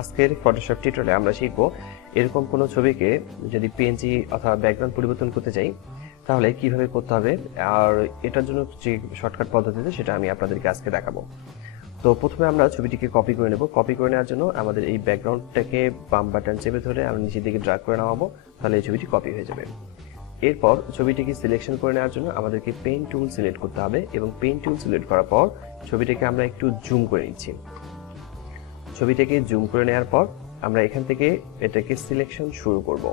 আজকের ফটোশপ টিউটোরিয়ালে আমরা শিখব এরকম কোনো ছবিকে যদি পিএনজি অথবা ব্যাকগ্রাউন্ড পরিবর্তন করতে চাই তাহলে কিভাবে করতে হবে, আর এটার জন্য যে শর্টকাট পদ্ধতিতে সেটা আমি আপনাদেরকে আজকে দেখাবো। তো প্রথমে আমরা ছবিটিকে কপি করে নেব। কপি করে নেওয়ার জন্য আমাদের এই ব্যাকগ্রাউন্ডটাকে বাম বাটন চেপে ধরে আমরা নিচের দিকে ড্র্যাগ করে নামাবো, তাহলে এই ছবিটি কপি হয়ে যাবে। এরপর ছবিটিকে সিলেকশন করে নেওয়ার জন্য আমাদেরকে পেন টুল সিলেক্ট করতে হবে এবং পেন টুল সিলেক্ট করার পর ছবিটাকে আমরা একটু জুম করে নিচ্ছি। ছবিটাকে জুম করে নেওয়ার পর আমরা এখান থেকে এটাকে সিলেকশন শুরু করব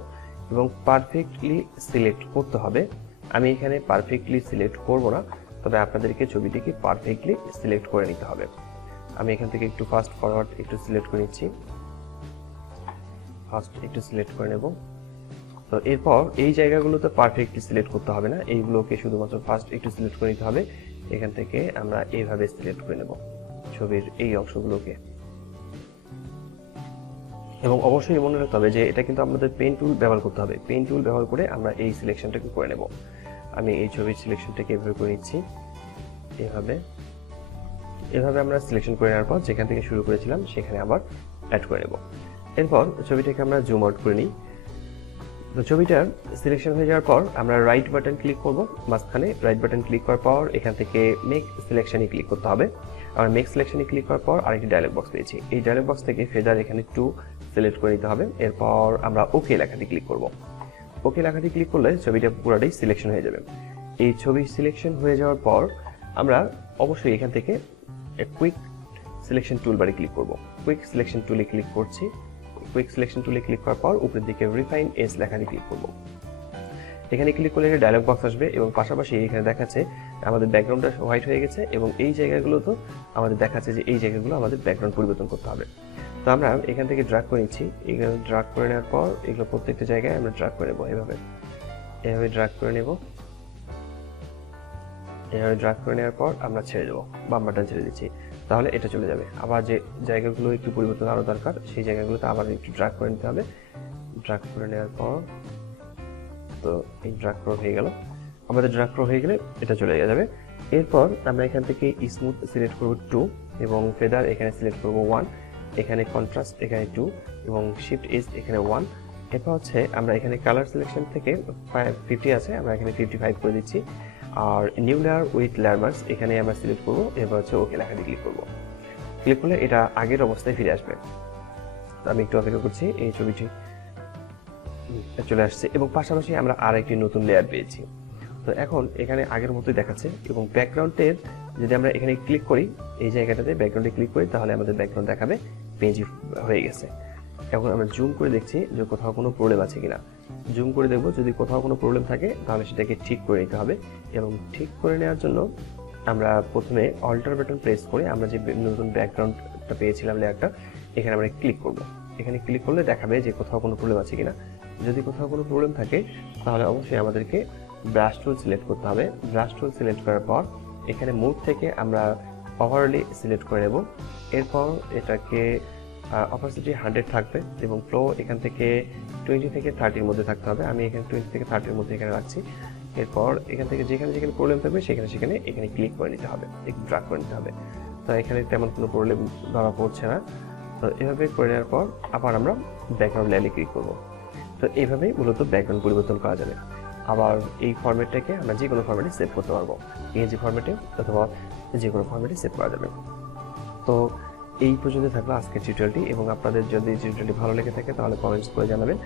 এবং পারফেক্টলি সিলেক্ট করতে হবে। আমি এখানে পারফেক্টলি সিলেক্ট করব না, তবে আপনাদেরকে ছবিটিকে পারফেক্টলি সিলেক্ট করে নিতে হবে। আমি এখান থেকে একটু ফাস্ট ফরওয়ার্ড একটু সিলেক্ট করে নিচ্ছি, ফাস্ট একটু সিলেক্ট করে নেব। তো এরপর এই জায়গাগুলোতে পারফেক্টলি সিলেক্ট করতে হবে না, এইগুলোকে শুধুমাত্র ফার্স্ট একটু সিলেক্ট করে নিতে হবে। এখান থেকে আমরা এইভাবে সিলেক্ট করে নেব ছবির এই অংশগুলোকে, এবং অবশ্যই মনে রাখতে হবে যে এটা কিন্তু আমাদের পেন টুল ব্যবহার করতে হবে। পেন টুল ব্যবহার করে আমরা এই সিলেকশনটাকে করে নেব। আমি এই ছবির সিলেকশনটাকে এভাবে করে নিচ্ছি, এভাবে আমরা সিলেকশন করে নেওয়ার পর যেখান থেকে শুরু করেছিলাম সেখানে আবার অ্যাড করে নেব। এরপর ছবিটাকে আমরা জুম আউট করে নিই। তো ছবিটার সিলেকশন হয়ে যাওয়ার পর আমরা রাইট বাটন ক্লিক করব, মাঝখানে রাইট বাটন ক্লিক করার পর এখান থেকে মেক সিলেকশনে ক্লিক করতে হবে। আমরা মেক সিলেকশনে ক্লিক করার পর আরেকটি ডায়লগ বক্স পেয়েছি। এই ডায়লগ বক্স থেকে ফেদার এখানে 2 সিলেক্ট করে নিতে হবে। এরপর আমরা ওকে লেখাটি ক্লিক করব। ওকে লেখাটি ক্লিক করলে ছবিটা পুরোটাই সিলেকশন হয়ে যাবে। এই ছবি সিলেকশন হয়ে যাওয়ার পর আমরা অবশ্যই এখান থেকে কুইক সিলেকশন টুলবারে ক্লিক করব। কুইক সিলেকশন টুলে ক্লিক করছি। কুইক সিলেকশন টুলে ক্লিক করার পর উপরের দিকে রিফাইন এজ লেখাটি ক্লিক করব। এখানে ক্লিক করলে একটা ডায়লগ বক্স আসবে এবং পাশাপাশি এখানে দেখাচ্ছে আমাদের ব্যাকগ্রাউন্ডটা হোয়াইট হয়ে গেছে এবং এই জায়গাগুলো তো আমাদের দেখাচ্ছে যে এই জায়গাগুলো আমাদের ব্যাকগ্রাউন্ড পরিবর্তন করতে হবে। তো আমরা এখান থেকে ড্র্যাগ করে নিচ্ছি। এখানে ড্র্যাগ করে নেওয়ার পর এগুলো প্রত্যেকটা জায়গায় আমরা ড্র্যাগ করে নেব। এভাবে ড্র্যাগ করে নেব। এভাবে ড্র্যাগ করে নেওয়ার পর আমরা ছেড়ে দেবো, বাম বাটন ছেড়ে দিচ্ছি, তাহলে এটা চলে যাবে। আবার যে জায়গাগুলো একটু পরিবর্তন আরও দরকার সেই জায়গাগুলোতে আবার একটু ড্র্যাগ করে নিতে হবে। ড্র্যাগ করে নেওয়ার পর তো এই ড্র্যাগ করা হয়ে গেল। আমাদের ড্র্যাগ করা হয়ে গেলে এটা চলে যাবে। এরপর আমরা এখান থেকে স্মুথ সিলেক্ট করব 2 এবং ফেদার এখানে সিলেক্ট করব 1, এখানে কন্ট্রাস্ট এখানে 2 এবং শিফট এজ এখানে 1। এরপর হচ্ছে আমরা এখানে কালার সিলেকশন থেকে 50 আছে, আমরা এখানে 55 করে দিচ্ছি। আর new layer with layer marks এখানে আমরা সিলেক্ট করব। এরপর হচ্ছে ওকে লেখাটি ক্লিক করব। ক্লিক করলে এটা আগের অবস্থায় ফিরে আসবে। আমি একটু অপেক্ষা করছি, এই ছবিটি চলে আসছে এবং পাশাপাশি আমরা আর একটি নতুন লেয়ার পেয়েছি। তো এখন এখানে আগের মতোই দেখাচ্ছে এবং ব্যাকগ্রাউন্ডের যদি আমরা এখানে ক্লিক করি, এই জায়গাটাতে ব্যাকগ্রাউন্ডে ক্লিক করি, তাহলে আমাদের ব্যাকগ্রাউন্ড দেখাবে পেজি হয়ে গেছে। এখন আমরা জুম করে দেখছি যে কোথাও কোনো প্রবলেম আছে কিনা। জুম করে দেখব, যদি কোথাও কোনো প্রবলেম থাকে তাহলে সেটাকে ঠিক করে নিতে হবে। এবং ঠিক করে নেওয়ার জন্য আমরা প্রথমে অল্টার বাটন প্রেস করে আমরা যে নতুন ব্যাকগ্রাউন্ডটা পেয়েছিলাম লেয়ারটা, এখানে আমরা ক্লিক করব। এখানে ক্লিক করলে দেখাবে যে কোথাও কোনো প্রবলেম আছে কিনা। যদি কোথাও কোনো প্রবলেম থাকে তাহলে অবশ্যই আমাদেরকে ব্রাশ টুল সিলেক্ট করতে হবে। ব্রাশ টুল সিলেক্ট করার পর এখানে মুভ থেকে আমরা ওভারলি সিলেক্ট করে নেব। এরপর এটাকে অপাসিটি 100 থাকবে এবং ফ্লো এখান থেকে 20 থেকে 30-র মধ্যে থাকতে হবে। আমি এখানে 20 থেকে 30-র মধ্যে এখানে রাখছি। এরপর এখান থেকে যেখানে যেখানে প্রবলেম থাকবে সেখানে এখানে ক্লিক করে নিতে হবে, একটু ড্র্যাগ করে নিতে হবে। তো এখানে তেমন কোনো প্রবলেম ধরা পড়ছে না। তো এভাবে করে নেওয়ার পর আবার আমরা ব্যাকগ্রাউন্ড লেয়ারে ক্লিক করব। তো এইভাবেই মূলত ব্যাকগ্রাউন্ড পরিবর্তন করা যাবে। আবার এই ফরম্যাটটাকে আমরা যে কোনো ফরম্যাটে সেভ করতে পারবো, পিএনজি ফরম্যাটে অথবা যে কোনো ফরম্যাটে সেভ করা যাবে। তো এই পর্যন্ত থাকলো আজকের টিউটোরিয়ালটি, এবং আপনাদের যদি টিউটোরিয়ালটি ভালো লেগে থাকে তাহলে কমেন্টস করে জানাবেন।